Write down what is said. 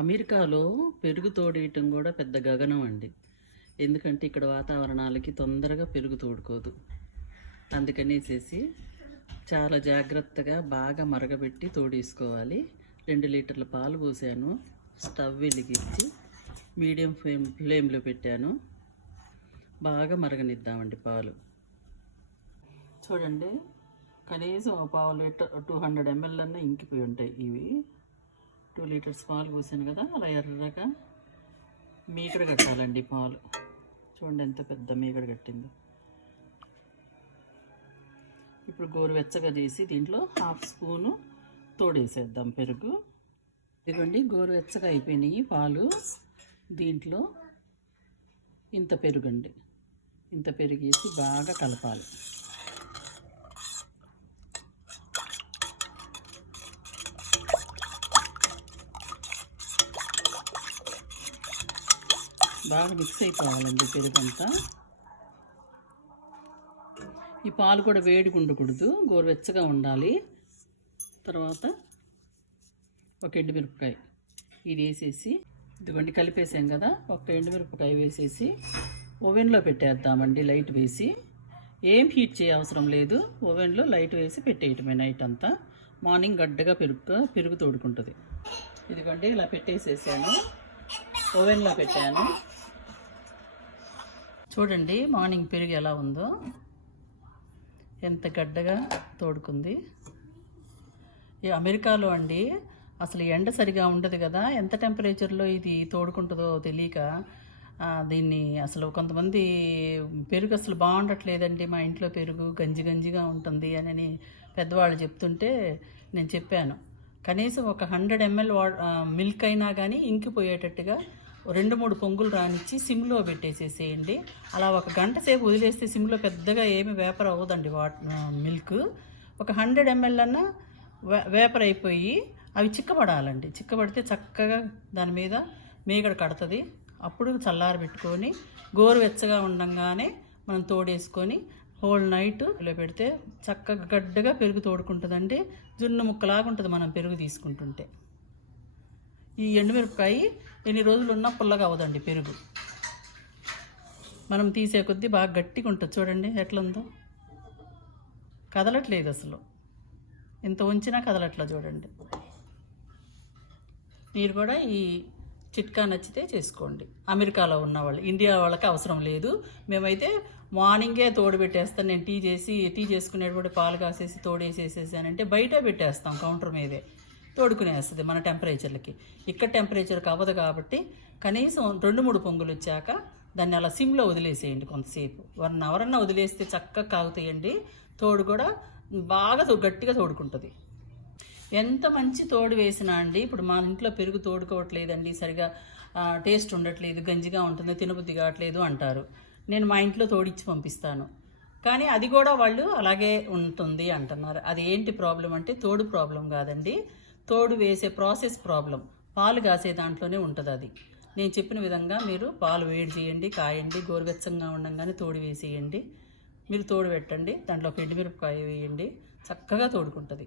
అమెరికాలో పెరుగు తోడేయటం కూడా పెద్ద గగనం అండి. ఎందుకంటే ఇక్కడ వాతావరణాలకి తొందరగా పెరుగు తోడుకోదు. అందుకనేసేసి చాలా జాగ్రత్తగా బాగా మరగబెట్టి తోడేసుకోవాలి. 2 లీటర్ల పాలు పోసాను. స్టవ్ వెలిగించి మీడియం ఫ్లేమ్లో పెట్టాను. బాగా మరగనిద్దామండి పాలు. చూడండి, కనీసం ఒక పావు లీటర్ 200 ml అన్నా ఇంకిపోయి ఉంటాయి ఇవి. 2 లీటర్స్ పాలు పోసాను కదా, అలా ఎర్రగా మీగడ కట్టాలండి పాలు. చూడండి ఎంత పెద్ద మీగడ కట్టింది. ఇప్పుడు గోరువెచ్చగా చేసి దీంట్లో 1/2 స్పూను తోడేసేద్దాం పెరుగు. ఇదిగోండి, గోరువెచ్చగా అయిపోయినాయి పాలు. దీంట్లో ఇంత పెరుగండి, ఇంత పెరుగేసి బాగా కలపాలి. బాగా మిక్స్ అయిపోవాలండి పెరుగంతా. ఈ పాలు కూడా వేడిగా ఉండకూడదు, గోరువెచ్చగా ఉండాలి. తర్వాత ఒక ఎండుమిరపకాయ ఇది వేసేసి, ఇదిగోండి కలిపేసాం కదా, ఒక ఎండుమిరపకాయ వేసేసి ఓవెన్లో పెట్టేద్దామండి. లైట్ వేసి, ఏం హీట్ చేయ అవసరం లేదు. ఓవెన్లో లైట్ వేసి పెట్టేయటమే నైట్ అంతా. మార్నింగ్ గడ్డగా పెరుగు తోడుకుంటుంది. ఇదిగోండి ఇలా పెట్టేసేసాను, ఓవెన్లో పెట్టాను. చూడండి మార్నింగ్ పెరుగు ఎలా ఉందో, ఎంత గడ్డగా తోడుకుంది. ఈ అమెరికాలో అండి అసలు ఎండ సరిగా ఉండదు కదా, ఎంత టెంపరేచర్లో ఇది తోడుకుంటుందో తెలియక దీన్ని అసలు కొంతమంది పెరుగు అసలు బాగుండట్లేదండి, మా ఇంట్లో పెరుగు గంజిగా ఉంటుంది అని పెద్దవాళ్ళు చెప్తుంటే నేను చెప్పాను. కనీసం ఒక 100 ml మిల్క్ అయినా కానీ ఇంకిపోయేటట్టుగా 2-3 పొంగులు రానిచ్చి సిమ్లో పెట్టేసేసేయండి. అలా ఒక గంట సేపు వదిలేస్తే సిమ్లో పెద్దగా ఏమి వేపర్ అవ్వదండి మిల్క్. ఒక 100 ml అన్నా వేపర్ అయిపోయి అవి చిక్కబడాలండి. చిక్కబడితే చక్కగా దాని మీద మీగడ కడుతుంది. అప్పుడు చల్లారి పెట్టుకొని గోరువెచ్చగా ఉండంగానే మనం తోడేసుకొని హోల్ నైట్ ఇలా పెడితే చక్కగా గడ్డగా పెరుగు తోడుకుంటుందండి. జున్ను ముక్కలాగా ఉంటుంది మనం పెరుగు తీసుకుంటుంటే. ఈ ఎండుమిరపకాయ ఎన్ని రోజులు ఉన్నా పుల్లగా అవ్వదండి పెరుగు. మనం తీసే కొద్దీ బాగా గట్టిగా ఉంటుంది. చూడండి ఎట్లా ఉందో, కదలట్లేదు అసలు, ఇంత ఉంచినా కదలట్లా. చూడండి, మీరు కూడా ఈ చిట్కా నచ్చితే చేసుకోండి. అమెరికాలో ఉన్నవాళ్ళు, ఇండియా వాళ్ళకి అవసరం లేదు. మేమైతే మార్నింగే తోడు పెట్టేస్తాను. నేను టీ చేసుకునేటప్పుడు పాలు కాసేసి తోడేసేసేసానంటే బయట పెట్టేస్తాం, కౌంటర్ మీదే తోడుకునేస్తుంది మన టెంపరేచర్లకి. ఇక్కడ టెంపరేచర్కి అవ్వదు కాబట్టి కనీసం 2-3 పొంగులు వచ్చాక దాన్ని అలా సిమ్లో వదిలేసేయండి కొంతసేపు. 1 hour అన్నా వదిలేస్తే చక్కగా కాగుతాయండి. తోడు కూడా బాగా గట్టిగా తోడుకుంటుంది. ఎంత మంచి తోడు వేసినా అండి, ఇప్పుడు మా ఇంట్లో పెరుగు తోడుకోవట్లేదండి, సరిగా టేస్ట్ ఉండట్లేదు, గంజిగా ఉంటుంది, తినబుద్ధి కావట్లేదు అంటారు. నేను మా ఇంట్లో తోడిచ్చి పంపిస్తాను, కానీ అది కూడా వాళ్ళు అలాగే ఉంటుంది అంటున్నారు. అది ఏంటి ప్రాబ్లం అంటే తోడు ప్రాబ్లం కాదండి, తోడు వేసే ప్రాసెస్ ప్రాబ్లం. పాలు కాసే దాంట్లోనే ఉంటుంది అది. నేను చెప్పిన విధంగా మీరు పాలు వేడి చేయండి, కాయండి, గోరువెచ్చంగా ఉండగానే తోడు వేసేయండి. మీరు తోడు పెట్టండి, దాంట్లో ఒక ఎండుమిరపకాయ వేయండి, చక్కగా తోడుకుంటుంది.